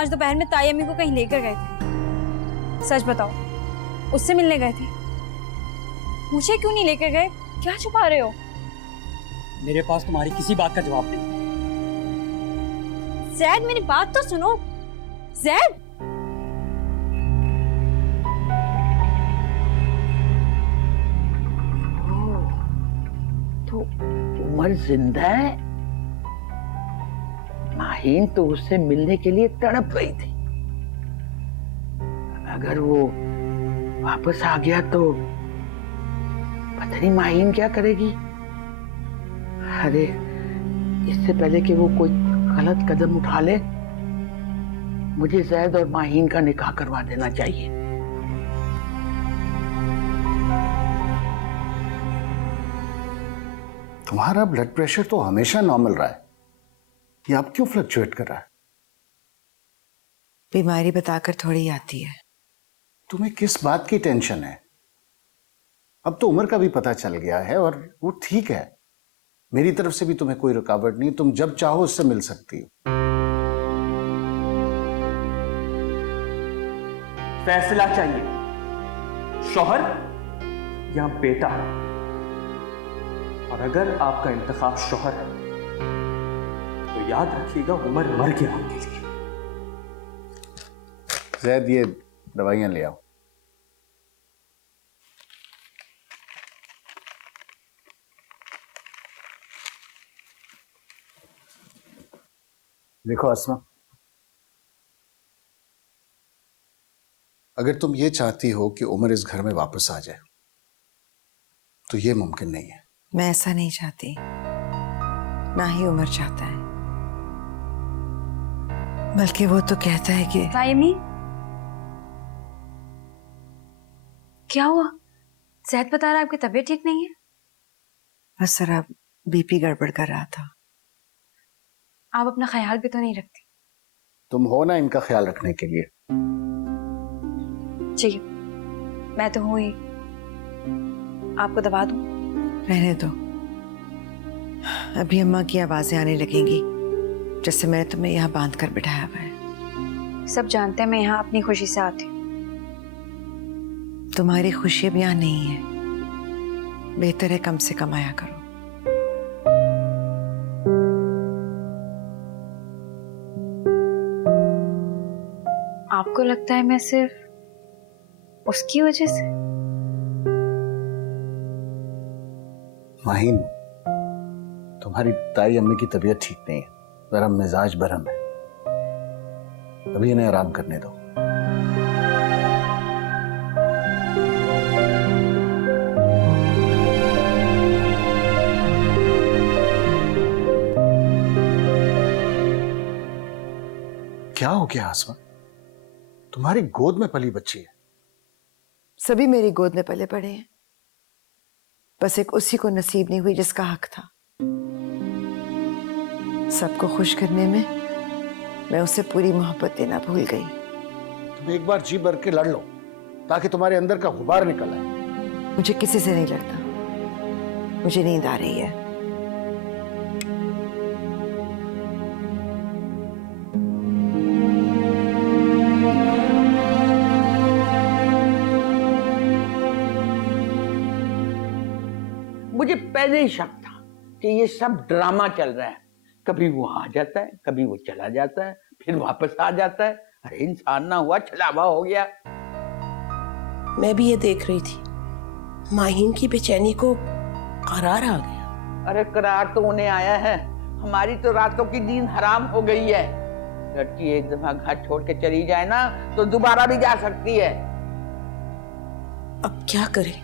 आज दोपहर में ताई अम्मी को कहीं लेकर गए थे। सच बताओ, उससे मिलने गए थे? मुझे क्यों नहीं लेकर गए? क्या छुपा रहे हो? मेरे पास तुम्हारी किसी बात का जवाब नहीं। जैद, मेरी बात तो सुनो। जैद, तो उमर जिंदा है? माहीन तो उससे मिलने के लिए तड़प रही थी। अगर वो वापस आ गया तो पता नहीं माहीन क्या करेगी। अरे इससे पहले कि वो कोई गलत कदम उठा ले, मुझे जैद और माहीन का निकाह करवा देना चाहिए। तुम्हारा ब्लड प्रेशर तो हमेशा नॉर्मल रहा है, ये अब क्यों फ्लक्चुएट कर रहा है? बीमारी बताकर थोड़ी आती है। तुम्हें किस बात की टेंशन है? अब तो उम्र का भी पता चल गया है और वो ठीक है। मेरी तरफ से भी तुम्हें कोई रुकावट नहीं, तुम जब चाहो उससे मिल सकती हो। फैसला चाहिए, शौहर या बेटा। और अगर आपका इंतखाब शौहर है तो याद रखिएगा उमर मर गया आपके लिए। जैद, ये दवाइयां ले आओ। देखो अस्मा, अगर तुम ये चाहती हो कि उमर इस घर में वापस आ जाए तो ये मुमकिन नहीं है। मैं ऐसा नहीं चाहती, ना ही उमर चाहता है। बल्कि वो तो कहता है कि ताई अम्मी, क्या हुआ? जैद बता रहा है आपकी तबीयत ठीक नहीं है। बस जरा बीपी गड़बड़ कर रहा था। आप अपना ख्याल भी तो नहीं रखती। तुम हो ना इनका ख्याल रखने के लिए। जी, मैं तो हूं ही। आपको दबा दूं? रहने दो, अभी अम्मा की आवाजें आने लगेंगी जैसे मैंने तुम्हें यहाँ बांध कर बिठाया हुआ है। सब जानते हैं मैं यहाँ अपनी खुशी से आती हूँ। तुम्हारी खुशी अब यहाँ नहीं है, बेहतर है कम से कम आया करो। आपको लगता है मैं सिर्फ उसकी वजह से? माहीन, तुम्हारी ताई अम्मी की तबीयत ठीक नहीं है, जरा मिजाज बरम है, अभी इन्हें आराम करने दो। क्या हो गया आसमा? तुम्हारी गोद में पली बच्ची है। सभी मेरी गोद में पले पड़े हैं, बस एक उसी को नसीब नहीं हुई जिसका हक था। सबको खुश करने में मैं उसे पूरी मोहब्बत देना भूल गई। तुम एक बार जी भर के लड़ लो ताकि तुम्हारे अंदर का गुबार निकल आए। मुझे किसी से नहीं लड़ता, मुझे नींद आ रही है। मुझे पहले ही शक था कि ये सब ड्रामा चल रहा है। कभी वो आ जाता है, कभी वो चला जाता है, फिर वापस आ जाता है। अरे इंसान ना हुआ, छलावा हो गया। मैं भी ये देख रही थी, माहीन की बेचैनी को करार आ गया। अरे करार तो उन्हें आया है, हमारी तो रातों की नींद हराम हो गई है। लड़की एक दफा घर छोड़ के चली जाए ना तो दोबारा भी जा सकती है। अब क्या करें?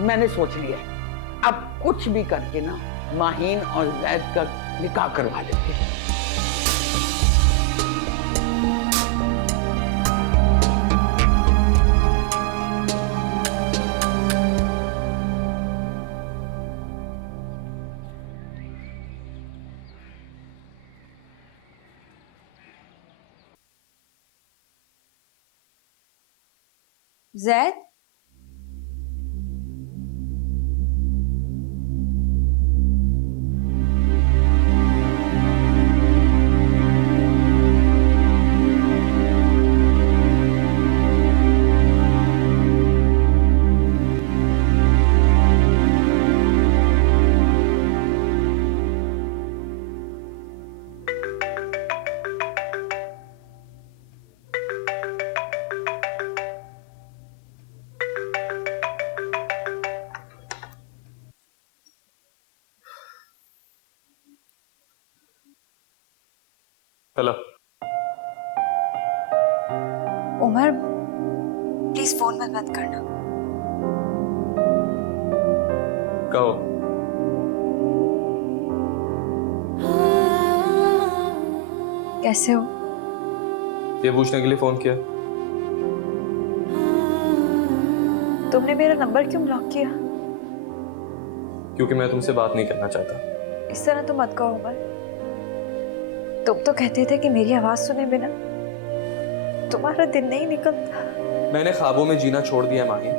मैंने सोच लिया, अब कुछ भी करके ना माहीन और जैद का निकाह करवा देते हैं। Zaid, hello. Umar please phone मत बंद करना। कहो। कैसे हो? ये पूछने के लिए फोन किया? तुमने मेरा नंबर क्यों ब्लॉक किया? क्योंकि मैं तुमसे बात नहीं करना चाहता। इस तरह तो मत कहो उमर। तुम तो कहते थे कि मेरी आवाज सुने बिना तुम्हारा दिन नहीं निकलता। मैंने ख्वाबों में जीना छोड़ दिया माही,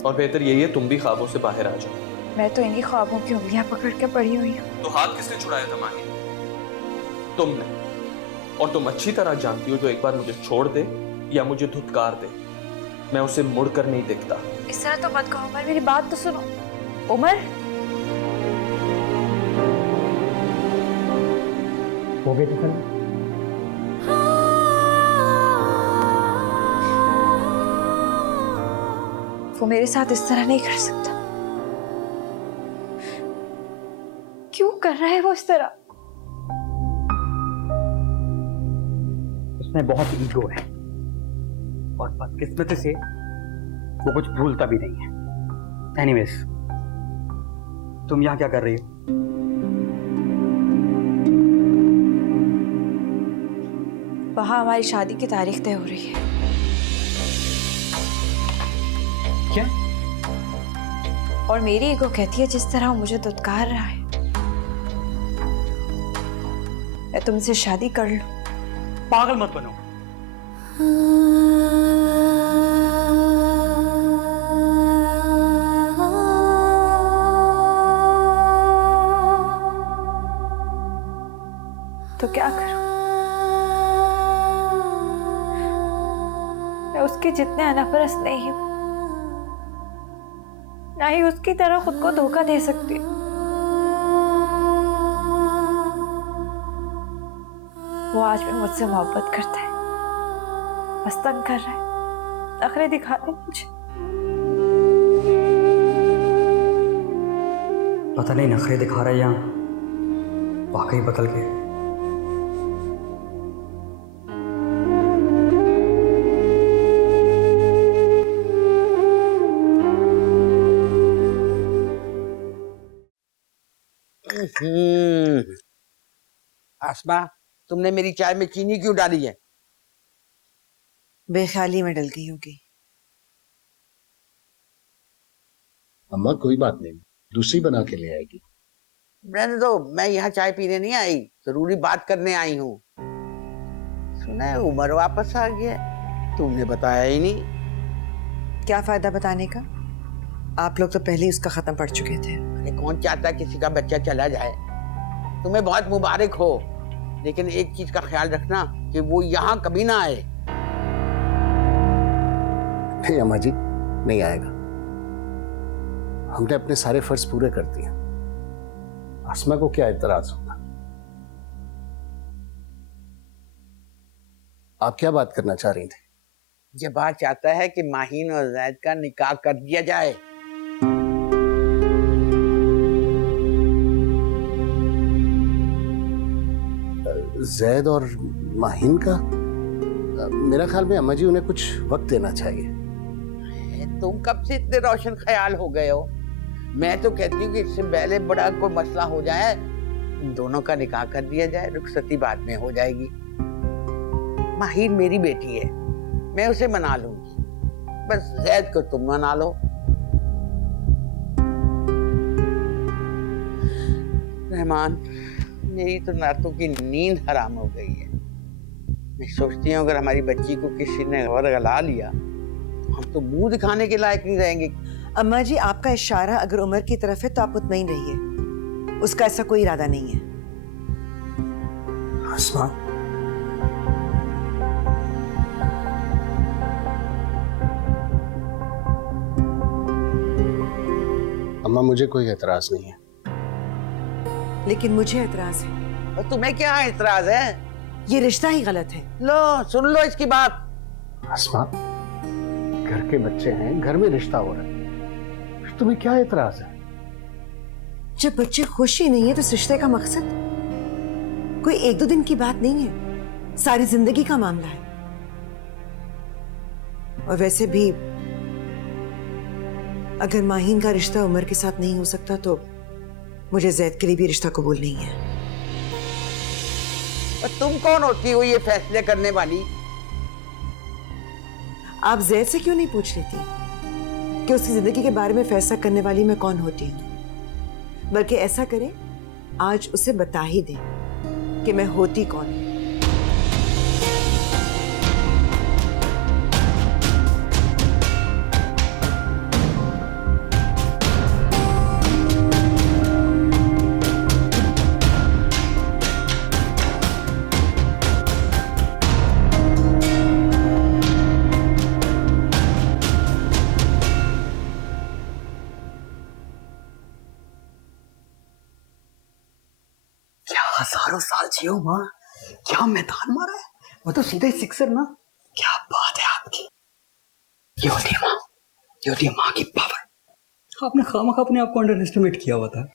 और बेहतर यही है तुम भी ख्वाबों से बाहर आ जाओ। मैं तो इन्हीं ख्वाबों की उंगलियां पकड़ के पड़ी हुई हूँ। तो हाथ किसने छुड़ाया था माही? तुमने। और तुम अच्छी तरह जानती हो जो एक बार मुझे छोड़ दे या मुझे धुतकार दे, मैं उसे मुड़कर नहीं देखता। इस तरह तो मत कहो उमर, मेरी बात तो सुनो। उमर हो गए थे वो मेरे साथ इस तरह नहीं कर सकता। क्यों कर रहा है वो इस तरह? उसमें बहुत ईगो है और बदकिस्मती से वो कुछ भूलता भी नहीं है। एनीवेज, तुम यहाँ क्या कर रही हो? वहां हमारी शादी की तारीख तय हो रही है। क्या? और मेरी ईगो कहती है जिस तरह वो मुझे धुतकार रहा है, मैं तुमसे शादी कर लूं। पागल मत बनो। तो क्या करूं? मैं उसके जितने अनापरस नहीं हूं, ना ही उसकी तरह खुद को धोखा दे सकती हूं। वो आज भी मुझसे मोहब्बत करता है, बस तंग कर रहा है, नखरे दिखाते हैं मुझे। पता नहीं नखरे दिखा रहा है या वाकई बदल गए। आसमा, तुमने मेरी चाय में चीनी क्यों डाली है? बेख्याली में डल गई होगी। अम्मा कोई बात नहीं, दूसरी बना के ले आएगी। रहने दो, मैं यहाँ चाय पीने नहीं आई, जरूरी बात करने आई हूँ। सुना है उमर वापस आ गया, तुमने बताया ही नहीं। क्या फायदा बताने का? आप लोग तो पहले ही उसका खत्म पड़ चुके थे। अरे कौन चाहता किसी का बच्चा चला जाए? तुम्हें बहुत मुबारक हो, लेकिन एक चीज का ख्याल रखना कि वो यहाँ कभी ना आए। नहीं अम्मा जी, नहीं आएगा। हमने अपने सारे फर्ज पूरे कर दिए। आसमा को क्या एतराज होगा? आप क्या बात करना चाह रही थी? ये बात चाहता है कि माहीन और जैद का निकाह कर दिया जाए। जैद और माहीन का? मेरा ख्याल में अम्मा जी उन्हें कुछ वक्त देना चाहिए। तुम कब से इतने रोशन ख्याल हो गए हो? मैं तो कहती हूँ कि इससे पहले बड़ा कोई मसला हो जाए, दोनों का निकाह कर दिया जाए, रुखसती बाद में हो जाएगी। माहीन मेरी बेटी है, मैं उसे मना लूंगी, बस जैद को तुम मना लो। रहमान, मेरी तो रातों की नींद हराम हो गई है। मैं सोचती हूँ अगर हमारी बच्ची को किसी ने गला लिया तो हम तो मुंह दिखाने के लायक नहीं रहेंगे। अम्मा जी, आपका इशारा अगर उमर की तरफ है तो आप मुतमईन रहिए, उसका ऐसा कोई इरादा नहीं है। आसमा, अम्मा मुझे कोई एतराज नहीं है। लेकिन मुझे एतराज है। और तुम्हें क्या एतराज है? ये रिश्ता ही गलत है। लो सुन लो इसकी बात। आसमा, घर के बच्चे हैं, घर में रिश्ता हो रहा है, फिर तुम्हें क्या एतराज है? जब बच्चे खुश ही नहीं है तो इस रिश्ते का मकसद? कोई एक दो दिन की बात नहीं है, सारी जिंदगी का मामला है। और वैसे भी अगर माहीन का रिश्ता उमर के साथ नहीं हो सकता तो मुझे जैद के लिए भी रिश्ता कबूल नहीं है। और तुम कौन होती हो ये फैसले करने वाली? आप जैद से क्यों नहीं पूछ लेती कि उसकी जिंदगी के बारे में फैसला करने वाली मैं कौन होती हूँ? बल्कि ऐसा करें, आज उसे बता ही दें कि मैं होती कौन हूँ। क्या हजारों साल जियो माँ, क्या मैदान मारा है, वो तो सीधा ही सिक्सर ना। क्या बात है आपकी। ये होती है माँ, ये होती है माँ की पावर। आपने खामखा अपने आप को अंडर एस्टिमेट किया हुआ था।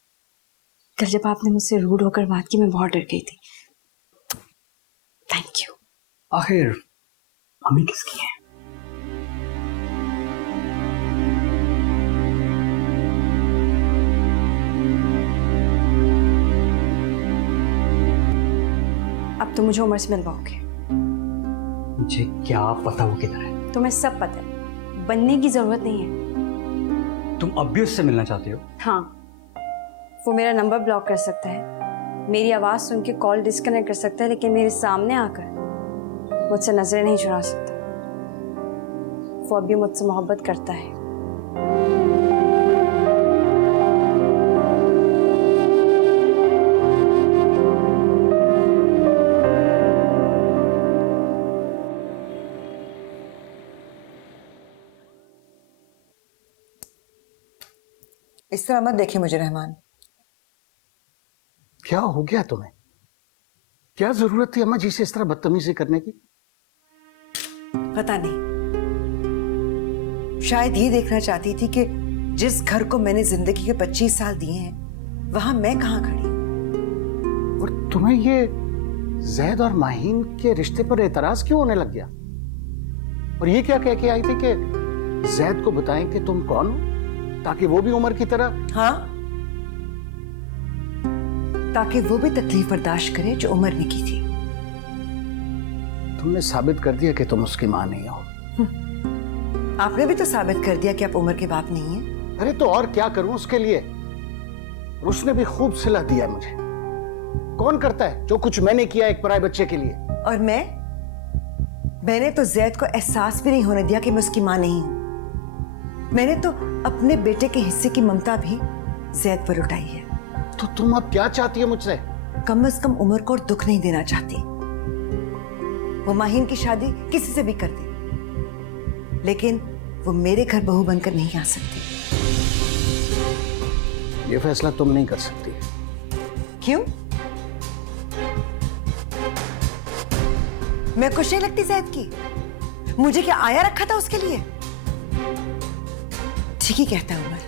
कल जब आपने मुझसे रूड होकर बात की मैं बहुत डर गई थी। Thank you. आखिर मम्मी किसकी है? अब तो मुझे उमर से मिलवाओगे? मुझे क्या पता वो किधर है। तुम्हें सब पता है, बनने की जरूरत नहीं है। तुम अब भी उससे मिलना चाहते हो? हाँ, वो मेरा नंबर ब्लॉक कर सकता है, मेरी आवाज सुन के कॉल डिस्कनेक्ट कर सकता है, लेकिन मेरे सामने आकर मुझसे नजरें नहीं चुरा सकता। वो अब भी मुझसे मोहब्बत करता है। इस तरह मत देखिए मुझे रहमान। क्या हो गया तुम्हें? क्या जरूरत थी अम्मा जी से इस तरह बदतमीजी करने की? पता नहीं, शायद ये देखना चाहती थी कि जिस घर को मैंने जिंदगी के 25 साल दिए हैं वहां मैं कहां खड़ी हूं। और तुम्हें ये जैद और माहीन के रिश्ते पर एतराज क्यों होने लग गया? और ये क्या कह के आई थी कि जैद को बताएं कि तुम कौन हो, ताकि वो भी उमर की तरह? हाँ, ताकि वो भी तकलीफ बर्दाश्त करे जो उमर ने की थी। तुमने साबित कर दिया कि तुम उसकी मां नहीं हो। आपने भी तो साबित कर दिया कि आप उमर के बाप नहीं हैं। अरे तो और क्या करूं उसके लिए? उसने भी खूब सिला दिया मुझे। कौन करता है जो कुछ मैंने किया एक पराये बच्चे के लिए? और मैंने तो जैद को एहसास भी नहीं होने दिया कि मैं उसकी मां नहीं हूं। मैंने तो अपने बेटे के हिस्से की ममता भी जैद पर उठाई है। तो तुम अब क्या चाहती हो मुझसे? कम से कम उमर को और दुख नहीं देना चाहती। वो माहीन की शादी किसी से भी कर दे, लेकिन वो मेरे घर बहू बनकर नहीं आ सकती। ये फैसला तुम नहीं कर सकती। क्यों? मैं खुश नहीं लगती जैद की? मुझे क्या आया रखा था उसके लिए? ठीक ही कहता है उमर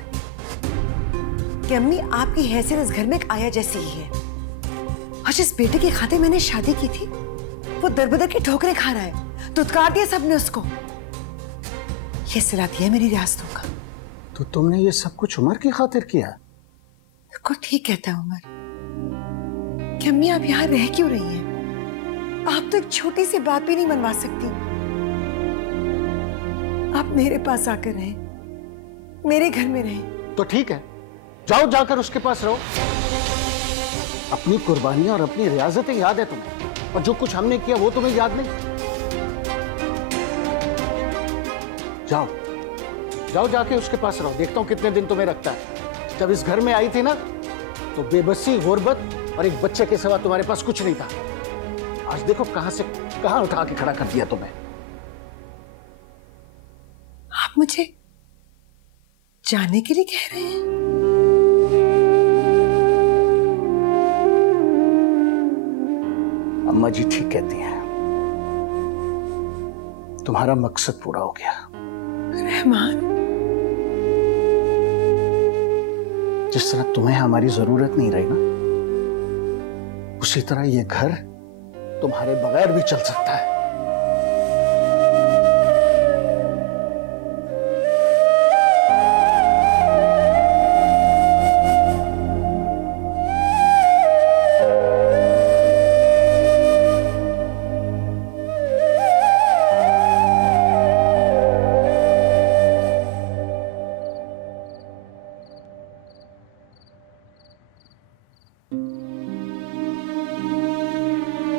कि अम्मी आपकी हैसियत इस घर में एक आया जैसी ही है। और जिस बेटे की खातिर मैंने शादी की थी वो दर-बदर की ठोकरें खा रहा है। धुतकार दिया सबने उसको। ये सिला दिया मेरी रियासतों का। तो तुमने ये सब कुछ उमर की खातिर किया? बिल्कुल ठीक कहता है उमर कि अम्मी आप यहां रह क्यों रही हैं? आप तो एक छोटी सी बात भी नहीं मनवा सकती। आप मेरे पास आकर रहें, मेरे घर में रहें। तो ठीक है, जाओ, जाकर उसके पास रहो। अपनी कुर्बानियां और अपनी रियाजतें याद है तुम्हें, और जो कुछ हमने किया वो तुम्हें याद नहीं? जाओ जाओ, जाके उसके पास रहो। देखता हूं कितने दिन तुम्हें रखता है। जब इस घर में आई थी ना तो बेबसी, गुर्बत और एक बच्चे के सिवा तुम्हारे पास कुछ नहीं था। आज देखो कहां से कहां उठा के खड़ा कर दिया तुम्हें। आप मुझे जाने के लिए कह रहे हैं? अम्मा जी ठीक कहती हैं, तुम्हारा मकसद पूरा हो गया। रहमान, जिस तरह तुम्हें हमारी जरूरत नहीं रही ना, उसी तरह ये घर तुम्हारे बगैर भी चल सकता है।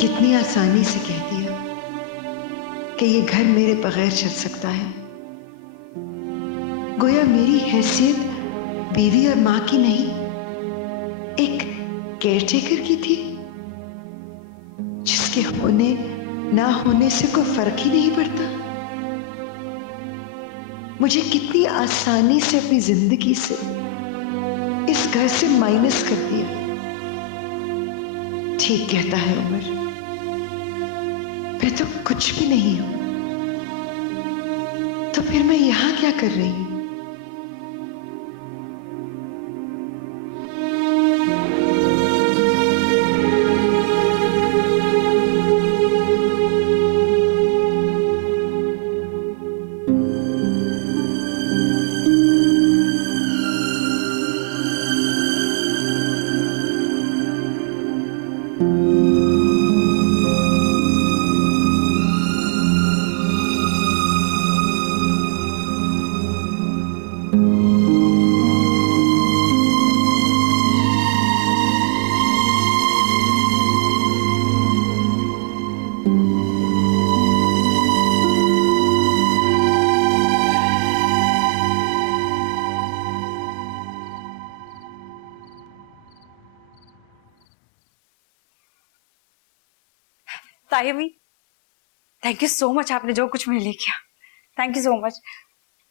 कितनी आसानी से कह दिया कि ये घर मेरे बगैर चल सकता है। गोया मेरी हैसियत बीवी और मां की नहीं, एक केयरटेकर की थी, जिसके होने ना होने से कोई फर्क ही नहीं पड़ता। मुझे कितनी आसानी से अपनी जिंदगी से इस घर से माइनस कर दिया। ठीक कहता है उमर, मैं तो कुछ भी नहीं हूं, तो फिर मैं यहां क्या कर रही हूं? तायमी, थैंक यू सो मच, आपने जो कुछ मेरे लिए किया। Thank you so much.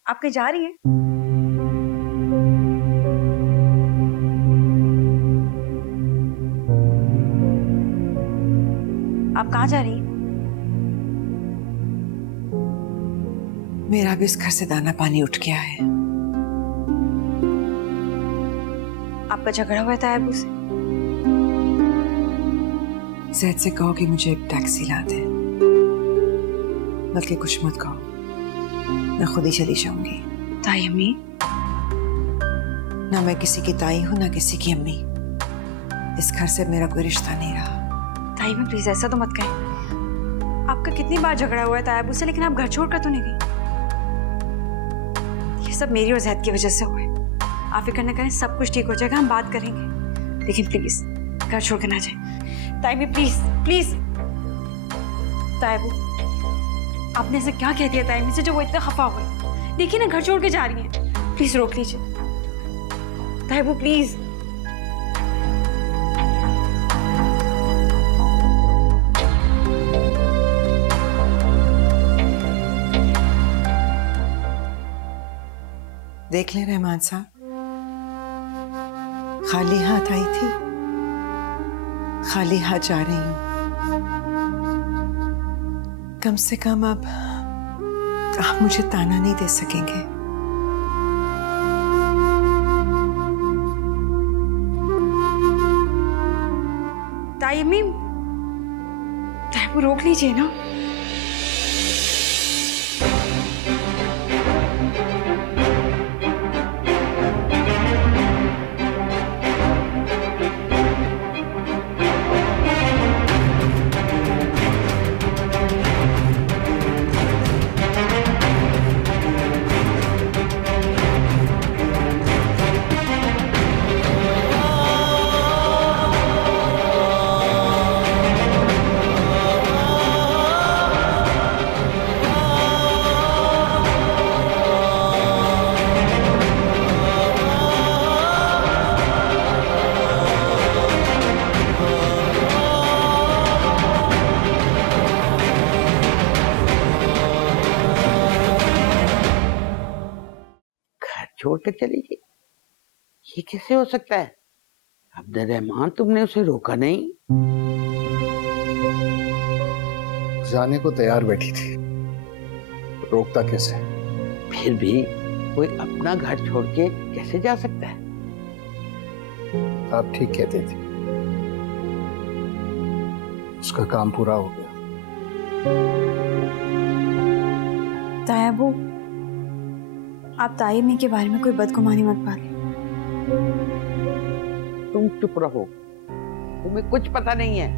आप कहीं जा रही हैं? आप कहाँ जा रही हैं? मेरा भी इस घर से दाना पानी उठ गया है। आपका झगड़ा हुआ था अबू से? जैद से कहो कि मुझे एक टैक्सी ला दे, बल्कि कुछ मत कहो, मैं खुद ही चली जाऊंगी। तायमी, ना मैं किसी की ताई हूं ना किसी की अम्मी। इस घर से मेरा कोई रिश्ता नहीं रहा। तायमी प्लीज ऐसा तो मत कहें। आपका कितनी बार झगड़ा हुआ है तायबू से, लेकिन आप घर छोड़कर तो नहीं गई। ये सब मेरी और जैद की वजह से हुआ है। आप फिक्र न करें, सब कुछ ठीक हो जाएगा, हम बात करेंगे, लेकिन प्लीज घर छोड़ कर ना जाए। तायमी प्लीज प्लीज। तायबू, आपने ऐसे क्या कह दिया तायमी से जो वो इतना खफा हुए? देखिए ना, घर छोड़ के जा रही हैं। प्लीज रोक लीजिए तायबू, प्लीज। देख ले रहमान साहब, खाली हाथ आई थी, खाली हाथ जा रही हूं। कम से कम अब आप मुझे ताना नहीं दे सकेंगे। तायमी, तायबू रोक लीजिए ना। छोड़कर चली गई, ये कैसे हो सकता है? अब्दुल रहमान, तुमने उसे रोका नहीं? जाने को तैयार बैठी थी, रोकता कैसे? फिर भी कोई अपना घर छोड़ के कैसे जा सकता है? आप ठीक कहते थे, उसका काम पूरा हो गया। तायाबू, आप ताइमी के बारे में कोई बदगुमानी मत पालें। तुम चुप रहो, तुम्हें कुछ पता नहीं है।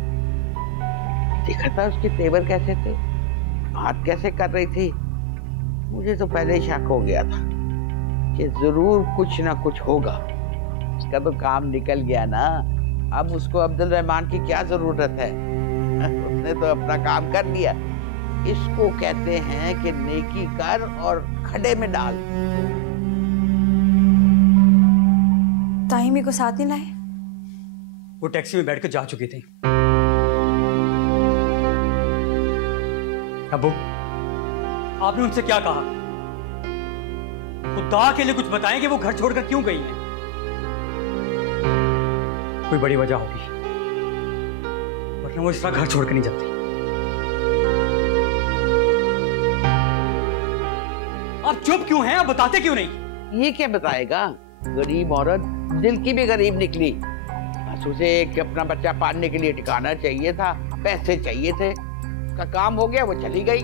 देखा था उसके तेवर कैसे थे, बात कैसे कर रही थी। मुझे तो पहले ही शक हो गया था कि जरूर कुछ ना कुछ होगा। उसका तो काम निकल गया ना, अब उसको अब्दुल रहमान की क्या जरूरत है। उसने तो अपना काम कर लिया। इसको कहते हैं कि नेकी कर और खड्डे में डाल। ताइमी को साथ नहीं लाए? वो टैक्सी में बैठकर जा चुकी थी। अबू, आपने उनसे क्या कहा? खुदा के लिए कुछ बताएं कि वो घर छोड़कर क्यों गई हैं। कोई बड़ी वजह होगी, वरना वो इस तरह घर छोड़कर नहीं जाती। आप चुप क्यों हैं? आप बताते क्यों नहीं? ये क्या बताएगा? गरीब औरत दिल की भी गरीब निकली। बस उसे एक अपना बच्चा पालने के लिए ठिकाना चाहिए था, पैसे चाहिए थे। उसका काम हो गया, वो चली गई।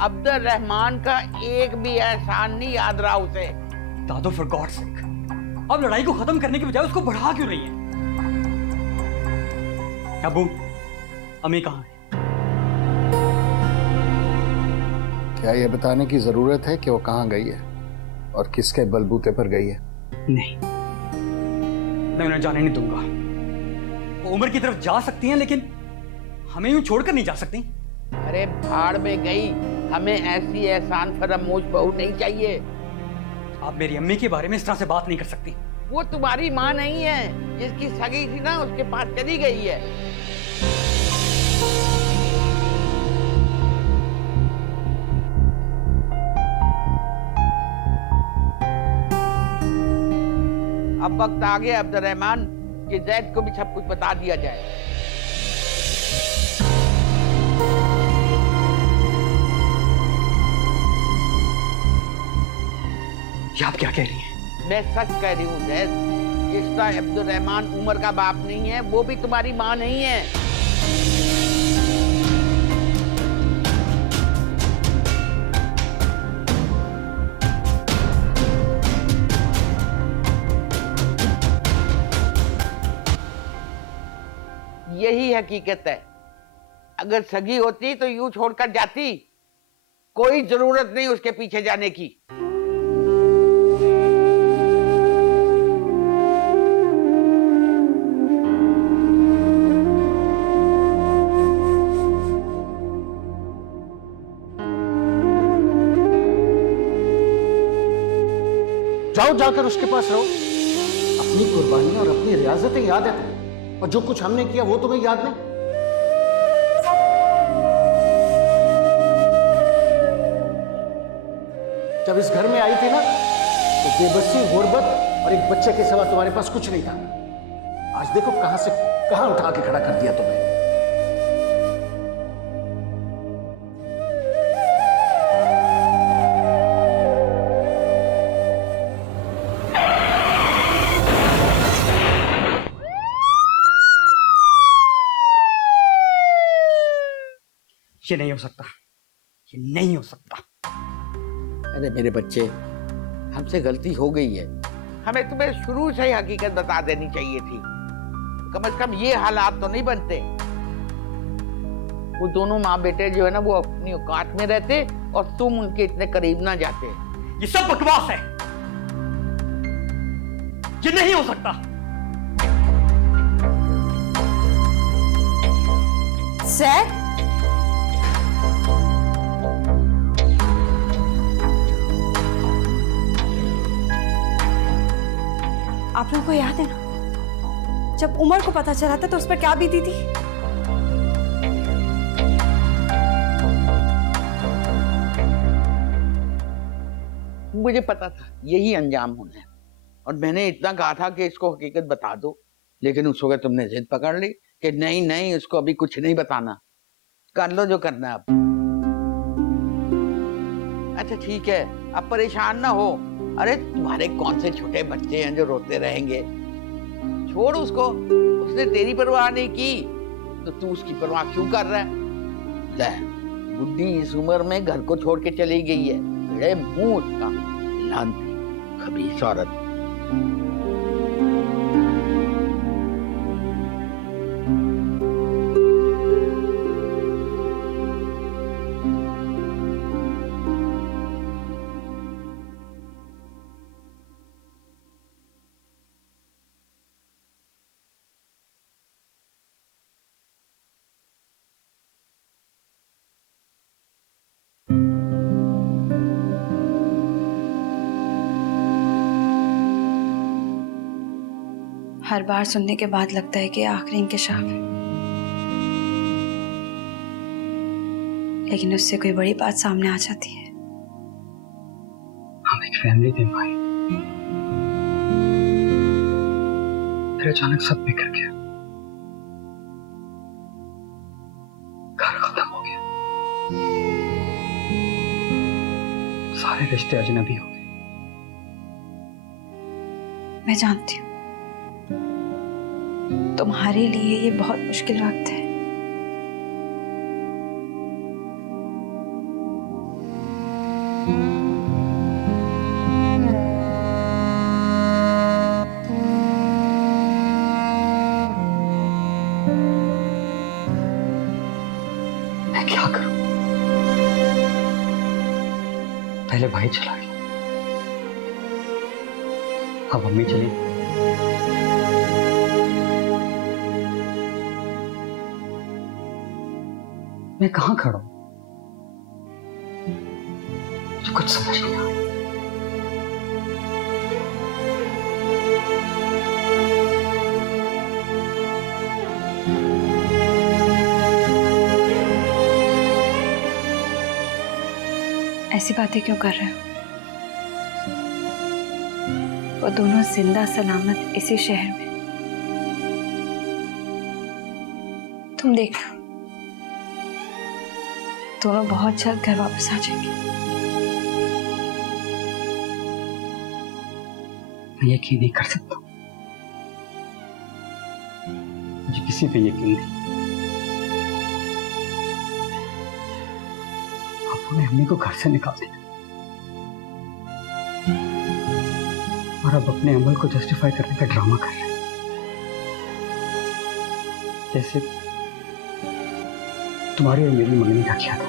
अब्दुल रहमान का एक भी एहसान नहीं याद रहा उसे। दादो, फॉर गॉड सेक, अब लड़ाई को खत्म करने के बजाय उसको बढ़ा क्यों रही है? अबू, अम्मी कहाँ है? क्या ये बताने की जरूरत है कि वो कहाँ गई है और किसके बलबूते पर गई है? नहीं, मैं उन्हें जाने नहीं दूंगा। वो उम्र की तरफ जा सकती हैं, लेकिन हमें यूं छोड़कर नहीं जा सकती। अरे भाड़ में गई, हमें ऐसी एहसान फरामोश बहू नहीं चाहिए। आप मेरी अम्मी के बारे में इस तरह से बात नहीं कर सकती। वो तुम्हारी माँ नहीं है, जिसकी सगी थी ना उसके पास चली गई है। अब वक्त आ गया अब्दुल रहमान कि जैद को भी सब कुछ बता दिया जाए। ये आप क्या कह रही हैं? मैं सच कह रही हूँ जैद, इसका अब्दुल रहमान उमर का बाप नहीं है, वो भी तुम्हारी माँ नहीं है। यही हकीकत है। अगर सगी होती तो यूं छोड़कर जाती, कोई जरूरत नहीं उसके पीछे जाने की। जाओ, जाकर उसके पास रहो। अपनी कुर्बानी और अपनी रियाजतें याद है तुम्हें, और जो कुछ हमने किया वो तुम्हें याद नहीं। जब इस घर में आई थी ना, तो बेबसी, गुर्बत और एक बच्चे के सिवा तुम्हारे पास कुछ नहीं था। आज देखो कहां से कहां उठा के खड़ा कर दिया तुम्हें। ये नहीं हो सकता, ये नहीं हो सकता। अरे मेरे बच्चे, हमसे गलती हो गई है। हमें तुम्हें शुरू से ही हकीकत बता देनी चाहिए थी। कम से कम ये हालात तो नहीं बनते। वो दोनों माँ बेटे जो है ना, वो अपनी औकात में रहते और तुम उनके इतने करीब ना जाते। ये सब बकवास है, ये नहीं हो सकता। सर, आप लोगों को याद है ना, जब उमर को पता चला था तो उस पर क्या बीती थी? मुझे पता था यही अंजाम होना है, और मैंने इतना कहा था कि इसको हकीकत बता दो, लेकिन उस वक्त तुमने जिद पकड़ ली कि नहीं नहीं, उसको अभी कुछ नहीं बताना, कर लो जो करना है अब। अच्छा ठीक है, अब परेशान ना हो। अरे तुम्हारे कौन से छोटे बच्चे हैं जो रोते रहेंगे? छोड़ उसको, उसने तेरी परवाह नहीं की। तो तू उसकी परवाह क्यों कर रहा है? ले, बुढ़ी इस उम्र में घर को छोड़ के चली गई है। बड़े मुंह उसका, लानती खबीस औरत। हर बार सुनने के बाद लगता है कि आखिरी इंकशाफ है, लेकिन उससे कोई बड़ी बात सामने आ जाती है। हम एक फैमिली थे भाई, फिर अचानक सब बिखर गया, घर खत्म हो गया, सारे रिश्ते अजनबी हो गए। मैं जानती हूँ तुम्हारे लिए ये बहुत मुश्किल वक्त है, मैं क्या करूं? पहले भाई चला गया, अब मम्मी चली गई। मैं कहां खड़ा हूं? मुझे कुछ समझ नहीं आ रहा। ऐसी बातें क्यों कर रहे हो? वो दोनों जिंदा सलामत इसी शहर में, तुम देख लो, दोनों बहुत जल्द घर वापस आ जाएंगे। मैं यकीन नहीं कर सकता, मुझे किसी पे यकीन नहीं। आपने अम्मी को घर से निकाल दिया और अब अपने अमल को जस्टिफाई करने का ड्रामा कर रहे हैं, जैसे तुम्हारी और मेरी मंगनी का किया था।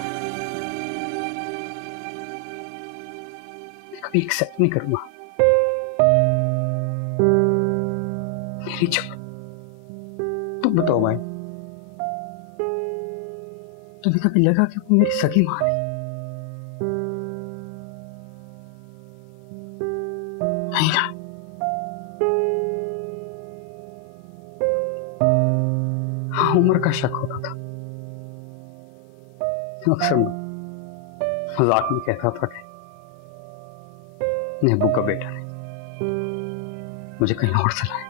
मैं कभी एक्सेप्ट नहीं करूंगा मेरी चुप। तुम बताओ भाई, तुम्हें कभी लगा कि वो मेरी सगी मां है? नहीं ना। हाँ, उम्र का शक होता था। अक्सर मजाक में कहता था कि महबूब का बेटा नहीं, मुझे कहीं और से लाए,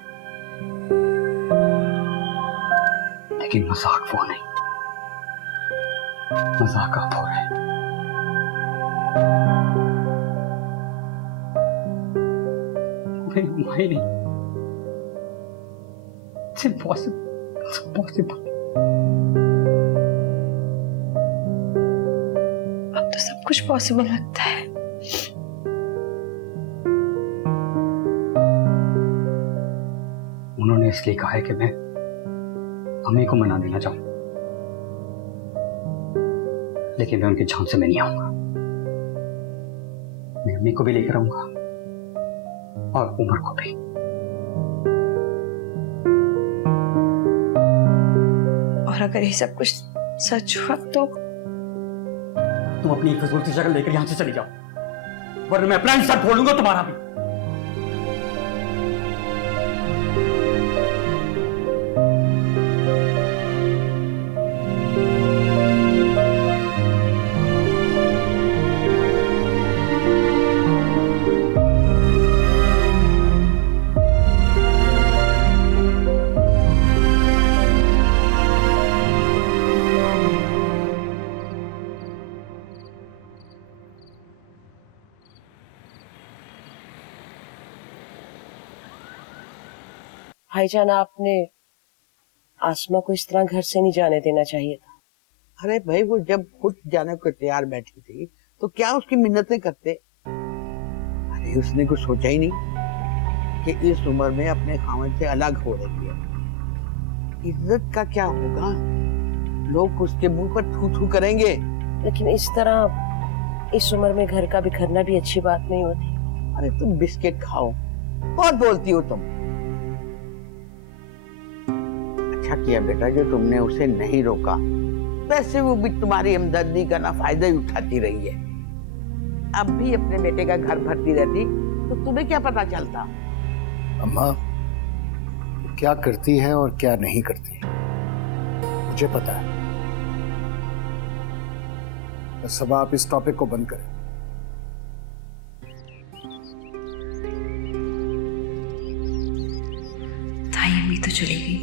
लेकिन मजाक वो नहीं, मजाक आप हो रहे हैं। नहीं, it's impossible. अब तो सब कुछ पॉसिबल लगता है। उन्होंने इसलिए कहा है कि मैं अम्मी को मना देना चाहूं, लेकिन मैं उनके जान से मैं नहीं आऊंगा। मैं अम्मी को भी लेकर आऊंगा और उमर को भी। और अगर ये सब कुछ सच हुआ तो तुम अपनी फजूल सी शक्ल लेकर यहां से चली जाओ, वरना मैं अपना हिस्सा खोलूंगा तुम्हारा भी। भाईजान, आपने आसमा को इस तरह घर से नहीं जाने देना चाहिए था। अरे भाई, वो जब खुद जाने को तैयार बैठी थी तो क्या उसकी मिन्नतें करते। अरे उसने कुछ सोचा ही नहीं कि इस उम्र में अपने खामन से अलग हो रही है। इज्जत का क्या होगा, लोग उसके मुंह पर थू थू करेंगे। लेकिन इस तरह इस उम्र में घर का बिखरना भी अच्छी बात नहीं होती। अरे तुम बिस्किट खाओ, बहुत बोलती हो तुम। अच्छा किया बेटा जो तुमने उसे नहीं रोका, वैसे वो भी तुम्हारी हमदर्दी का ना फायदा ही उठाती रही है। अब भी अपने बेटे का घर भरती रहती तो तुम्हें क्या पता चलता। अम्मा क्या करती है और क्या नहीं करती मुझे पता है। बस अब आप इस टॉपिक को बंद करें। ताई अम्मी तो चली गई,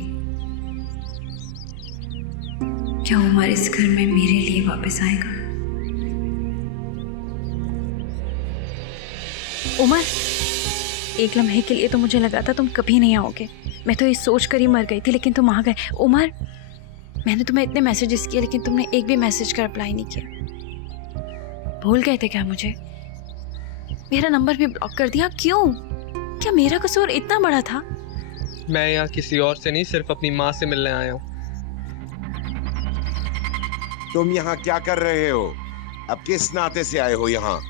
क्या उमर इस घर में मेरे लिए वापस आएगा? उमर, एक लम्हे के लिए तो मुझे लगा था तुम कभी नहीं आओगे। मैं तो ये सोच कर ही मर गई थी, लेकिन तुम आ गए। उमर, मैंने तुम्हें इतने मैसेजेस किए लेकिन तुमने एक भी मैसेज का रिप्लाई नहीं किया। भूल गए थे क्या मुझे? मेरा नंबर भी ब्लॉक कर दिया, क्यों? क्या मेरा कसूर इतना बड़ा था? मैं यहाँ किसी और से नहीं, सिर्फ अपनी माँ से मिलने आया हूँ। तुम यहाँ क्या कर रहे हो? अब किस नाते से आए हो यहाँ?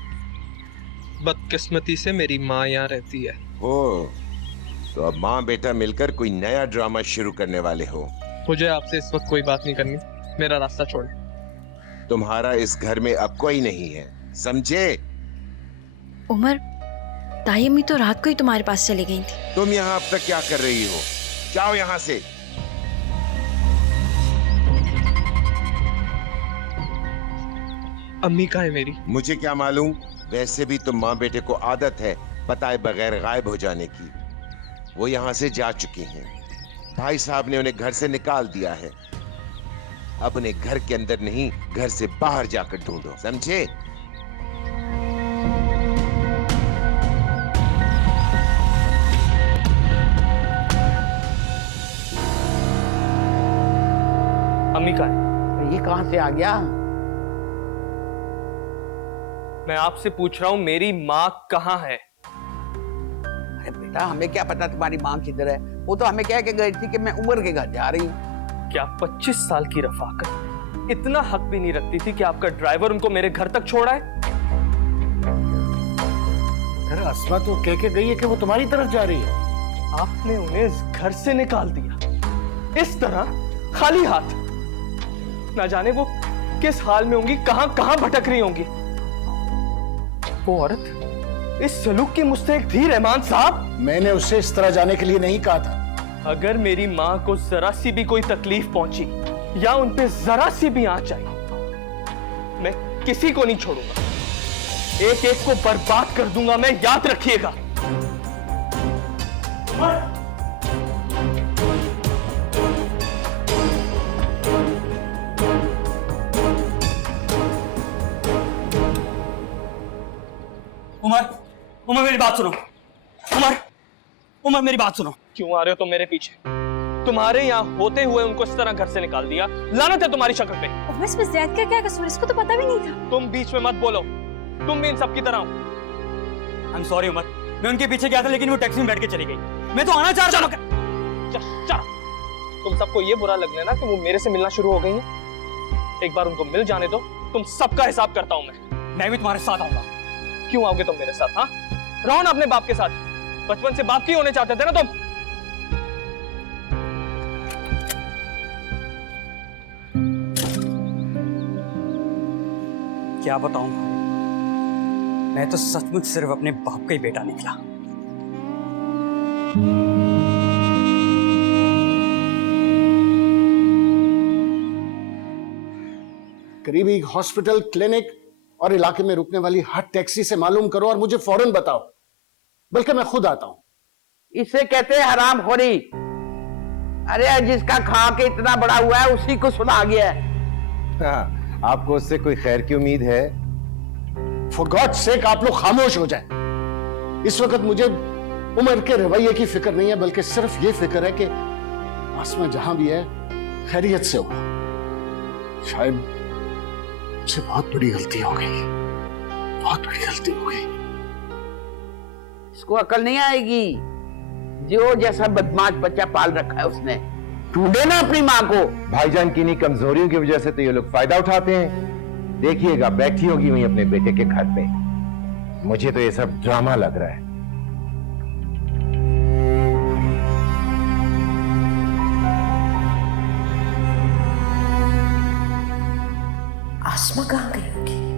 बदकिस्मती से मेरी माँ यहाँ रहती है। ओ, तो अब माँ बेटा मिलकर कोई नया ड्रामा शुरू करने वाले हो। मुझे आपसे इस वक्त कोई बात नहीं करनी, मेरा रास्ता छोड़। तुम्हारा इस घर में अब कोई नहीं है, समझे? उमर, ताई अम्मी तो रात को ही तुम्हारे पास चली गई थी। तुम यहाँ अब तक क्या कर रही हो? जाओ यहाँ से। अम्मी कहाँ है मेरी? मुझे क्या मालूम, वैसे भी तुम माँ बेटे को आदत है बताए बगैर गायब हो जाने की। वो यहाँ से जा चुकी हैं। भाई साहब ने उन्हें घर से निकाल दिया है। अब उन्हें घर के अंदर नहीं, घर से बाहर जाकर ढूंढो, समझे? अम्मी कहाँ है? ये कहां से आ गया? मैं आपसे पूछ रहा हूँ, मेरी माँ कहाँ है? अरे बेटा, हमें क्या पता तुम्हारी माँ किधर है। वो तो हमें कह के गई थी कि मैं उमर के घर जा रही हूँ। क्या 25 साल की रफाकत इतना हक भी नहीं रखती थी कि आपका ड्राइवर उनको मेरे घर तक छोड़ा है? अरे अस्मा तो कह के गई है कि वो तुम्हारी तरफ जा रही है। आपने उन्हें इस घर से निकाल दिया इस तरह, खाली हाथ। ना जाने वो किस हाल में होंगी, कहां कहां भटक रही होंगी। वो औरत इस सलूक की मुस्तहिक थी रहमान साहब। मैंने उससे इस तरह जाने के लिए नहीं कहा था। अगर मेरी माँ को जरा सी भी कोई तकलीफ पहुंची या उन पे जरा सी भी आंच आई, मैं किसी को नहीं छोड़ूंगा, एक एक को बर्बाद कर दूंगा मैं, याद रखिएगा। उमर, उमर मेरी बात सुनो। उमर, उमर मेरी बात सुनो। क्यों आ रहे हो तुम मेरे पीछे? तुम्हारे यहाँ होते हुए उनको इस तरह घर से निकाल दिया, लानत है तुम्हारी शक्ल पे। उमर, इसमें ज़ैद का क्या कसूर? इसको तो पता भी नहीं था। तुम बीच में मत बोलो, तुम भी इन सब की तरह हो। आई एम सॉरी उमर, मैं उनके पीछे गया था लेकिन वो टैक्सी में बैठ के चली गई। मैं तो आना चाह रहा था। चलो, तुम सबको ये बुरा लगना ना कि वो मेरे से मिलना शुरू हो गई है। एक बार उनको मिल जाने दो, तुम सबका हिसाब करता हूं मैं भी तुम्हारे साथ आऊंगा। क्यों आओगे तुम मेरे साथ? हाँ, रहो ना अपने बाप के साथ। बचपन से बाप की होने चाहते थे ना तुम। क्या बताऊं, मैं तो सचमुच सिर्फ अपने बाप का ही बेटा निकला। करीबी हॉस्पिटल, क्लिनिक और इलाके में रुकने वाली हर टैक्सी से मालूम करो और मुझे फौरन बताओ, बल्कि मैं खुद आता हूं। इसे कहते हैं हराम खोरी। अरे जिसका खा के इतना बड़ा हुआ है उसी को सुना गया है। हाँ, आपको उससे कोई खैर की उम्मीद है? फॉर गॉड सेक आप लोग खामोश हो जाएं। इस वक्त मुझे उमर के रवैये की फिक्र नहीं है, बल्कि सिर्फ ये फिक्र है कि आसमा जहां भी है खैरियत से हो। शायद मुझसे बहुत बड़ी गलती हो गई, बहुत बड़ी गलती हो गई। इसको अकल नहीं आएगी, जो जैसा बदमाश बच्चा पाल रखा है उसने। ढूंढे ना अपनी माँ को। भाईजान की इन्हीं कमजोरियों की वजह से तो ये लोग फायदा उठाते हैं। देखिएगा बैठी होगी वहीं अपने बेटे के घर पे। मुझे तो ये सब ड्रामा लग रहा है। आसमा कहाँ गई होगी?